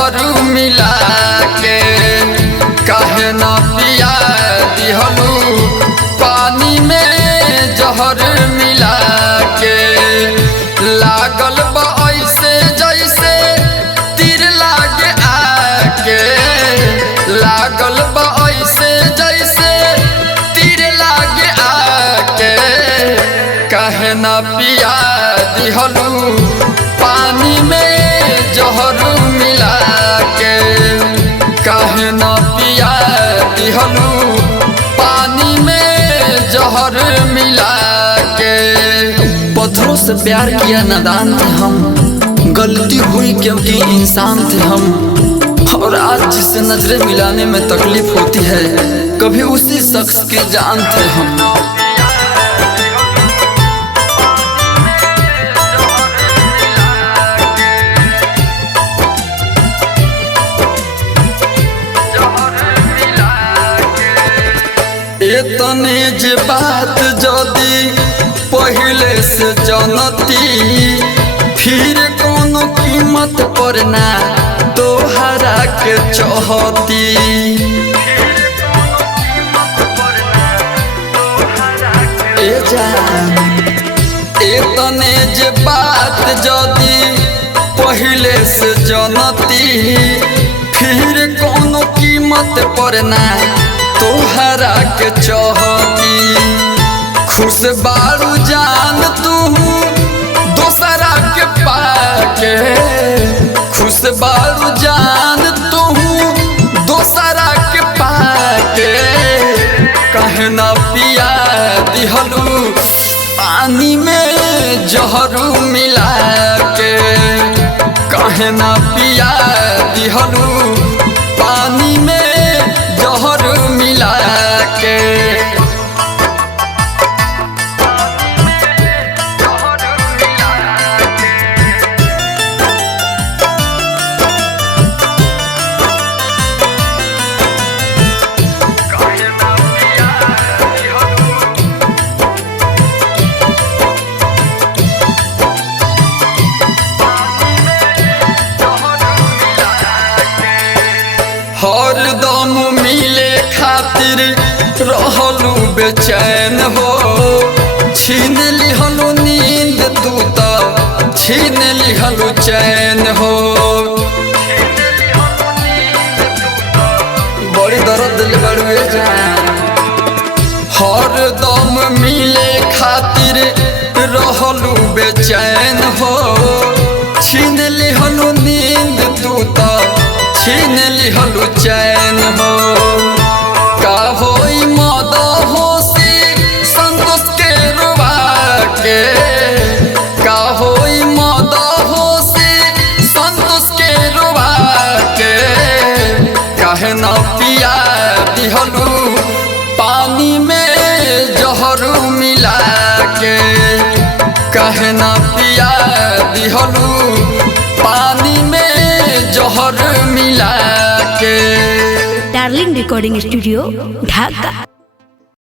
जहर मिला के काहे न पिया दिहलू पानी में जहर मिला के। लागल बा ऐसे जैसे तीर लागे आके, लागल बा ऐसे जैसे तीर लागे आके। काहे न पिया दिहलू पानी में जहर मिला के, काहे न पिया दिहलू पानी में जहर मिला के। पत्थरों से प्यार किया नादान थे हम, गलती हुई क्योंकि इंसान थे हम। और आज जिससे नजरें मिलाने में तकलीफ होती है, कभी उसी शख्स की जान थे हम। इतने जे बात जदी पहले से जानती, फिर कोनो कीमत पर ना तोहरा के चाहती। इतने जे बात जदी पहले से जानती, फिर कोनो कीमत पर ना तोहरा के चाहती। खुश बारू जान तू दोसरा के पाके, खुश बारू जान तू दोसरा के पाके। काहे न पिया दिहलू पानी में जहर मिला के, काहे न पिया दिहलू पानी में जहर मिला के। हर दम मिले खातिर रहलू बेचैन हो, छीन लिहलू नींद तू तो छीन लिहलू चैन हो। बड़ी दर्द दिल बड़ुए जान। हर दम मिले खातिर रहलू बेचैन हो, छीन लिहलू नींद तू तो छीन लिहलू चैन हो। का होई मद होशी संतोष के रुबा के, का होई मद होशी संतोष के रुबा के। काहे न पिया दिहलू पानी में जहर मिला के, काहे न पिया दिहलू पानी में जहर मिला के। डार्लिंग रिकॉर्डिंग स्टूडियो ढाका।